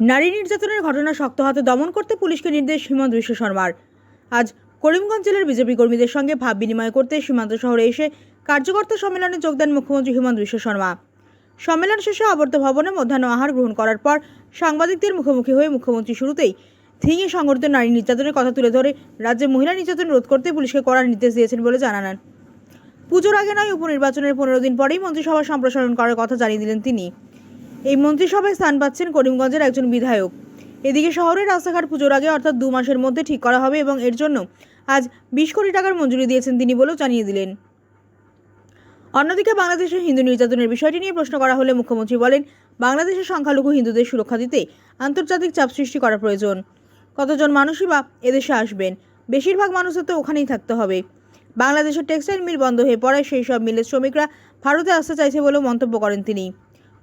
নারী নির্যাতনের ঘটনা শক্ত হাতে দমন করতে পুলিশকে নির্দেশ হিমন্ত বিশ্ব শর্মার। আজ করিমগঞ্জ জেলার বিজেপি কর্মীদের সঙ্গে ভাব বিনিময় করতে সীমান্ত শহরে এসে কার্যকর্তা সম্মেলনে যোগ দেন মুখ্যমন্ত্রী হিমন্ত বিশ্ব শর্মা। সম্মেলন শেষে আবর্ত ভবনে মধ্যাহ্ন আহার গ্রহণ করার পর সাংবাদিকদের মুখোমুখি হয়ে মুখ্যমন্ত্রী শুরুতেই থিঙে সংগঠিত নারী নির্যাতনের কথা তুলে ধরে রাজ্যে মহিলা নির্যাতন রোধ করতে পুলিশকে করার নির্দেশ দিয়েছেন বলে জানান পুজোর আগে নয়, উপনির্বাচনের পনেরো দিন পরেই মন্ত্রিসভা সম্প্রসারণ করার কথা জানিয়ে দিলেন তিনি। এই মন্ত্রিসভায় স্থান পাচ্ছেন করিমগঞ্জের একজন বিধায়ক। এদিকে শহরের রাস্তাঘাট পুজোর আগে অর্থাৎ দু মাসের মধ্যে ঠিক করা হবে এবং এর জন্য আজ বিশ কোটি টাকার মঞ্জুরি দিয়েছেন তিনি বলেও জানিয়ে দিলেন। অন্যদিকে বাংলাদেশের হিন্দু নির্যাতনের বিষয়টি নিয়ে প্রশ্ন করা হলে মুখ্যমন্ত্রী বলেন, বাংলাদেশের সংখ্যালঘু হিন্দুদের সুরক্ষা দিতে আন্তর্জাতিক চাপ সৃষ্টি করা প্রয়োজন। কতজন মানুষই বা এদেশে আসবেন? বেশিরভাগ মানুষের তো ওখানেই থাকতে হবে। বাংলাদেশের টেক্সটাইল মিল বন্ধ হয়ে পড়ায় সেই সব মিলের শ্রমিকরা ভারতে আসতে চাইছে বলেও মন্তব্য করেন তিনি।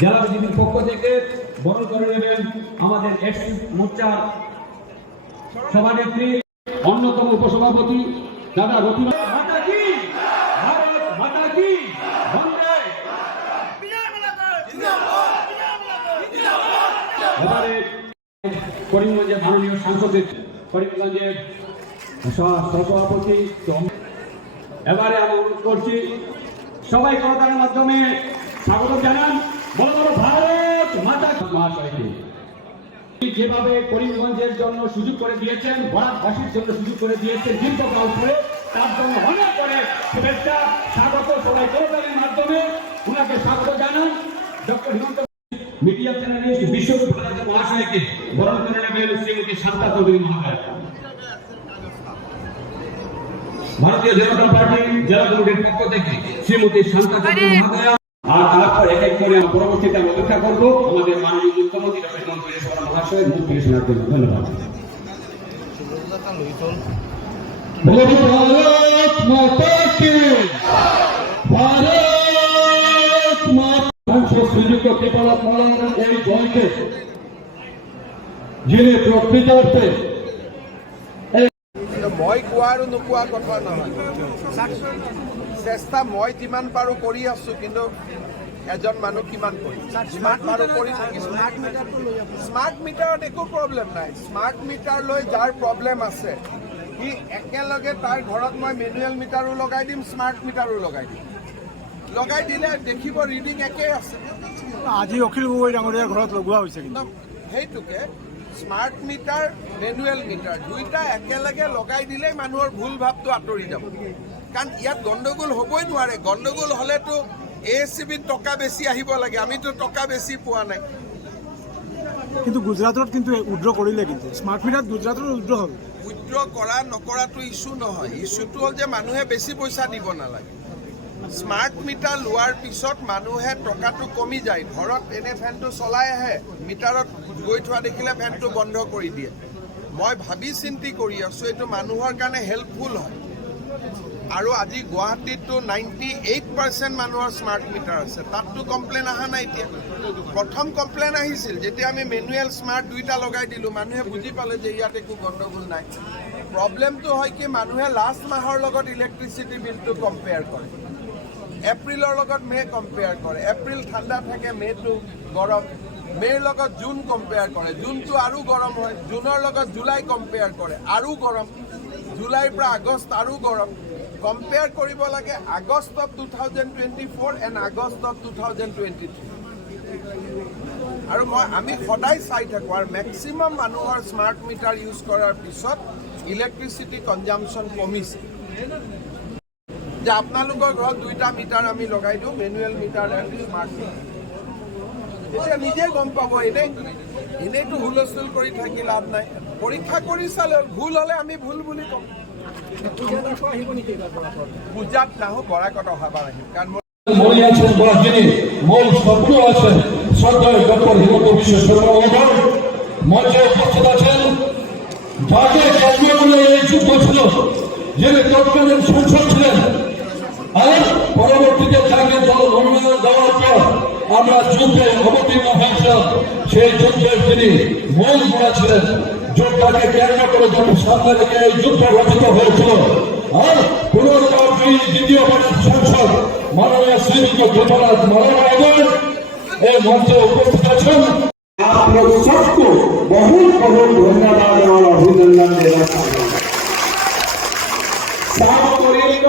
জেলা বিজেপির পক্ষ থেকে বরণ করে নেবেন আমাদের এস মোর্চার সভানেত্রী অন্যতম উপসভাপতি দাদা রতি মাতা কি ভারত মাতা কি বন্দে! এবারে করিমগঞ্জের মাননীয় সাংসদের করিমগঞ্জের চম- এবারে আমি অনুরোধ করছি সবাই করতার মাধ্যমে স্বাগত জানান বড় বড় ভারত মাতা মহাশয়কে। যেভাবে করিমগঞ্জের জন্য সুযোগ করে দিয়েছেন, বরাকবাসীর জন্য সুযোগ করে দিয়েছেন দীর্ঘকাল ধরে, তার জন্য অনেক শুভেচ্ছা, স্বাগত সবাই মাধ্যমে। উনাকে স্বাগত জানান। ডক্টর হিমন্ত মিডিয়া চ্যানেলিস্ট বিশ্ববিদ্যালয় মহাশয়কে বরণ করে নেবেন শ্রীমতী শান্তা চৌধুরী মহাশয় ভারতীয় জনতা পার্টি জেলা কমিটির পক্ষ থেকে শ্রীমতী শান্তা চৌধুরী মহাশয়া এখানে পরবর্তীতে আমি অপেক্ষা করব। আমাদের মাননীয় মুখ্যমন্ত্রী মহাশয় মুখ থেকে শোনার জন্য। ধন্যবাদ। মই কোৱা আৰু নোকোৱা কথা নহয়। চেষ্টা মই যিমান পাৰো কৰি আছো, কিন্তু এজন মানুহ কিমান কৰিম যিমান পাৰোঁ কৰি থাকিছোঁ স্মাৰ্ট মিটাৰত একো প্ৰব্লেম নাই। স্মাৰ্ট মিটাৰ লৈ যাৰ প্ৰব্লেম আছে সি একেলগে তাৰ ঘৰত মই মেনুৱেল মিটাৰো লগাই দিম স্মাৰ্ট মিটাৰো লগাই দিম। লগাই দিলে দেখিব ৰিডিং একেই আছে। আজি অখিল গগৈ ডাঙৰীয়াৰ ঘৰত লগোৱা হৈছে কিন্তু। সেইটোকে স্মাৰ্ট মিটাৰ মেনুৱেল মিটাৰ দুইটা একেলগে লগাই দিলেই মানুহৰ ভুল ভাৱটো আঁতৰি যাব। কাৰণ ইয়াত গণ্ডগোল হ'বই নোৱাৰে। গণ্ডগোল হ'লেতো এ এছ চি বিত টকা বেছি আহিব লাগে। আমিতো টকা বেছি পোৱা নাই। কিন্তু গুজৰাটত কিন্তু উইড্ৰ কৰিলে কিন্তু। স্মাৰ্ট মিটাৰত গুজৰাটত উইড্ৰ হ'ল। উইড্ৰ কৰা নকৰাটো ইছ্যু নহয়। ইছ্যুটো হ'ল যে মানুহে বেছি পইচা দিব নালাগে। স্মাৰ্ট মিটাৰ লোৱাৰ পিছত মানুহে টকাটো কমি যায়। ঘৰত এনে ফেনটো চলাই আহে মিটাৰত গৈ থোৱা দেখিলে ফেনটো বন্ধ কৰি দিয়ে। মই ভাবি চিন্তি কৰি আছোঁ এইটো মানুহৰ কাৰণে হেল্পফুল হয়। আৰু আজি গুৱাহাটীততো নাইণ্টি এইট পাৰ্চেণ্ট মানুহৰ স্মাৰ্ট মিটাৰ আছে। তাততো কমপ্লেইন অহা নাই এতিয়া। প্ৰথম কমপ্লেইন আহিছিল, যেতিয়া আমি মেনুৱেল স্মাৰ্ট দুইটা লগাই দিলোঁ, মানুহে বুজি পালে যে ইয়াত একো গণ্ডগোল নাই। প্ৰব্লেমটো হয় কি, মানুহে লাষ্ট মাহৰ লগত ইলেক্ট্ৰিচিটি বিলটো কম্পেয়াৰ কৰে। এপ্ৰিলৰ লগত মে' কম্পেয়াৰ কৰে। এপ্ৰিল ঠাণ্ডা থাকে মে'টো গৰম। মে'ৰ লগত জুন কম্পেয়াৰ কৰে। জুনটো আৰু গৰম হয়। জুনৰ লগত জুলাই কম্পেয়াৰ কৰে। আৰু গৰম। জুলাইৰ পৰা আগষ্ট আৰু গৰম। কম্পেয়াৰ কৰিব লাগে August of two thousand twenty four and August of two thousand twenty three আৰু মই, আমি সদায় চাই থাকোঁ আৰু মেক্সিমাম মানুহৰ স্মাৰ্ট মিটাৰ ইউজ কৰাৰ পিছত ইলেক্ট্ৰিচিটি কনজামশ্যন কমিছে। যে আপোনালোকৰ ঘৰত দুইটা মিটাৰ আমি লগাই দিওঁ manual meter and smart meter এতিয়া নিজে গম পাব এনেই এনেইতো হুলস্থুল কৰি থাকি লাভ নাই। পৰীক্ষা কৰি চালে ভুল হ'লে আমি ভুল বুলি ক'ম। পূজাত নাহো বৰাকত অহাবাৰ আহিম কাৰণ মোৰ মনে আছেন বা যিনি মূল শব্দ আছেন শ্রদ্ধায় ডক্টর হিমন্ত বিশ্ব শর্মা মহোদয় মঞ্চে উপস্থিত আছেন। কেন্দ্র করে এই যুদ্ধ যিনি তৎকালীন সংসদ ছিলেন। আর পরবর্তীতে যাকে দল মনোনয়ন দেওয়ার পর আমরা যুদ্ধে অবতীর্ণ হয়েছিলাম সেই যুদ্ধের তিনি মূল গোড়া ছিলেন যুদ্ধটাকে কেন্দ্র করে যখন সামনে রেখে এই যুদ্ধ রচিত হয়েছিল আর পুনর্বার দুই দ্বিতীয়বারের সংসদ মাননীয় শ্রীযুক্ত গোপালাল মালাবাগন এই মঞ্চে উপস্থিত আছেন आप लोग सबको बहुत बहुत धन्यवाद और अभिनंदन देना चाहते हैं साउथ कोरियन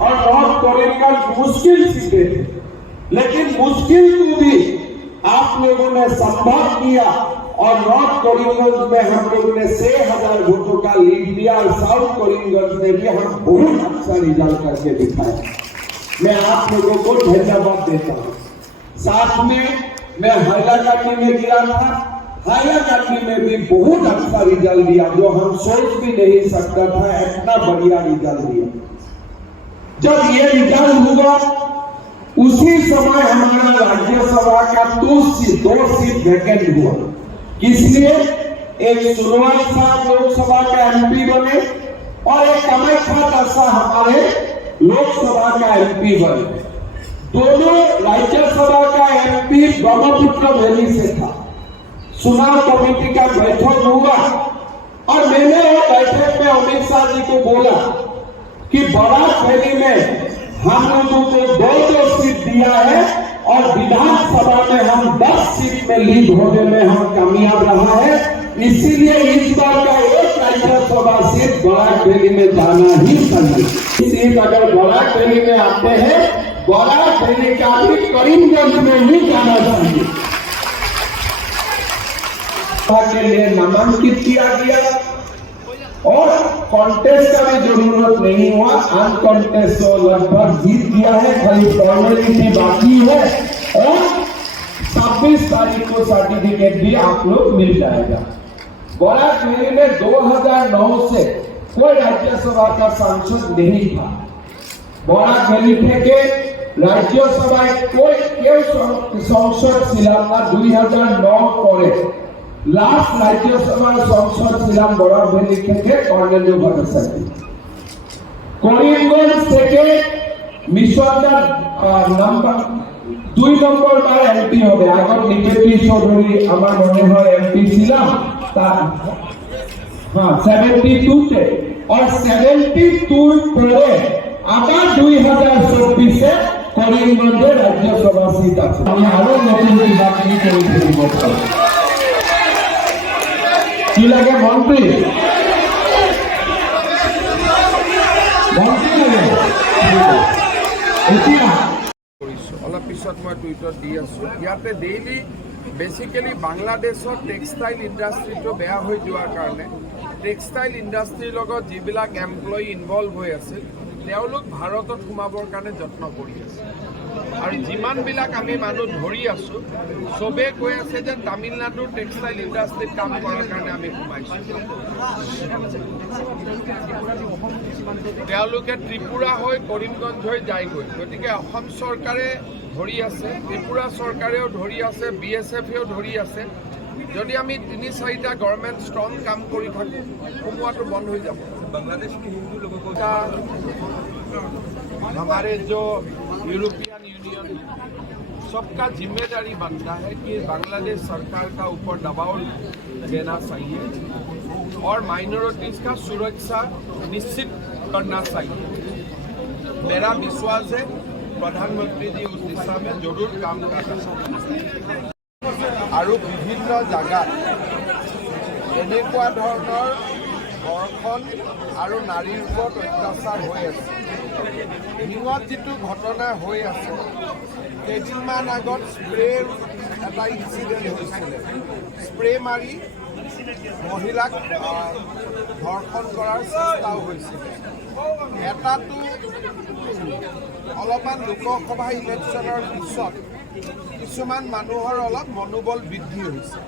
और नॉर्थ कोरियन मुश्किल सीखे थे लेकिन मुश्किल को भी आप लोगों ने संभव किया और नॉर्थ कोरियन में हम लोग ने छह हज़ार वोटों का लीड दिया और साउथ कोरियन में भी हम बहुत अच्छा रिज़ल्ट करके दिखाया। मैं आप लोगों को धन्यवाद देता हूँ। साथ में मैं हैलाकांडी में गिरा था। हैलाकांडी में भी बहुत अच्छा रिज़ल्ट दिया जो हम सोच भी नहीं सकता था, इतना बढ़िया रिज़ल्ट दिया जब ये रिज़ल्ट हुआ, उसी समय हमारा राज्यसभा का दो सीट दो सीट वैकेंट हुआ। इसलिए एक सुनवाई साहब लोकसभा का एमपी बने और एक कामाख्या दशा हमारे लोकसभा का एमपी बने। दोनों राज्यसभा का एमपी ब्रह्मपुत्र वैली से था। चुनाव कमेटी का बैठक हुआ और मैंने वो बैठक में अमित शाह जी को बोला कि बड़ा वैली में हम लोगों को दो दो सीट दिया है और विधानसभा में हम दस सीट में लीड होने में हम कामयाब रहा है। इसीलिए इस बार का एक राज्यसभा सीट बड़ा वैली में जाना ही चाहिए सीट अगर बड़ा वैली में आते हैं बड़ा वैली का भी करीमगंज में ही जाना चाहिए। के लिए नामांकित किया गया। और कॉन्टेस्ट का भी जरूरत नहीं हुआ अनकॉन्टेस्ट तो लगभग जीत गया है खाली फॉर्मेलिटी बाकी है और 26 तारीख को सर्टिफिकेट भी आप लोग मिल जाएगा बड़ा मेले में 2009 से कोई राज्यसभा का सांसद नहीं था বড়া ভ্যালি থেকে রাজ্যসভায় কই কেউ সং- সংসদ ছিলাম না দুই হাজার নয় পরে লাস্ট রাজ্যসভার সংসদ ছিলাম বড়া ভ্যালি থেকে কর্নেলীয় ভট্টাচার্য করিমগঞ্জ থেকে মিশনদার নাম্বার দুই নম্বর বার এমপি হবে। এখন নিকেতি চৌধুরী আমার মনে হয় এমপি ছিলাম, তার হ্যাঁ সেভেন্টি টুতে আর সেভেন্টি টুর পরে আবার দুই হাজার চব্বিশে করিমগঞ্জে রাজ্যসভা সিট আছে। আমি আরও নতুন নির্বাচনী করে ফেলব কি লাগে মন্ত্রী অলপ পিছত মই টুইটত দি আছোঁ ইয়াতে ডেইলি বেচিকেলি বাংলাদেশৰ টেক্সটাইল ইণ্ডাষ্ট্ৰিটো বেয়া হৈ যোৱাৰ কাৰণে টেক্সটাইল ইণ্ডাষ্ট্ৰিৰ লগত যিবিলাক এমপ্লয়ী ইনভলভ হৈ আছিল তেওঁলোক ভাৰতত সোমাবৰ কাৰণে যত্ন কৰি আছে। আৰু যিমানবিলাক আমি মানুহ ধৰি আছোঁ চবেই কৈ আছে যে তামিলনাডুৰ টেক্সটাইল ইণ্ডাষ্ট্ৰিত কাম কৰাৰ কাৰণে আমি সোমাইছোঁ তেওঁলোকে ত্ৰিপুৰা হৈ কৰিমগঞ্জ হৈ যায়গৈ গতিকে অসম চৰকাৰে ধৰি আছে ত্ৰিপুৰা চৰকাৰেও ধৰি আছে বি এছ এফেও ধৰি আছে যদি আমি তিনি চাৰিটা গভৰ্ণমেণ্ট ষ্ট্ৰং কাম কৰি থাকোঁ সোমোৱাটো বন্ধ হৈ যাব बांग्लादेश के हिंदू लोगों को हमारे जो यूरोपियन यूनियन सबका जिम्मेदारी बनता है कि बांग्लादेश सरकार का ऊपर दबाव देना चाहिए और माइनॉरिटीज का सुरक्षा निश्चित करना चाहिए मेरा विश्वास है प्रधानमंत्री जी उस दिशा में जरूर काम कर रहे हैं আৰু বিভিন্ন জাগাত এনেকুৱা ধৰণৰ ধৰ্ষণ আৰু নাৰীৰ ওপৰত অত্যাচাৰ হৈ আছে ডিঙত যিটো ঘটনা হৈ আছে, কেইদিনমান আগত স্প্ৰেৰ এটা ইনচিডেণ্ট হৈছিলে। স্প্ৰে মাৰি মহিলাক ধৰ্ষণ কৰাৰ চেষ্টাও হৈছিলে। এটাটো অলপমান লোকসভা ইলেকশ্যনৰ পিছত কিছুমান মানুহৰ অলপ মনোবল বৃদ্ধি হৈছে।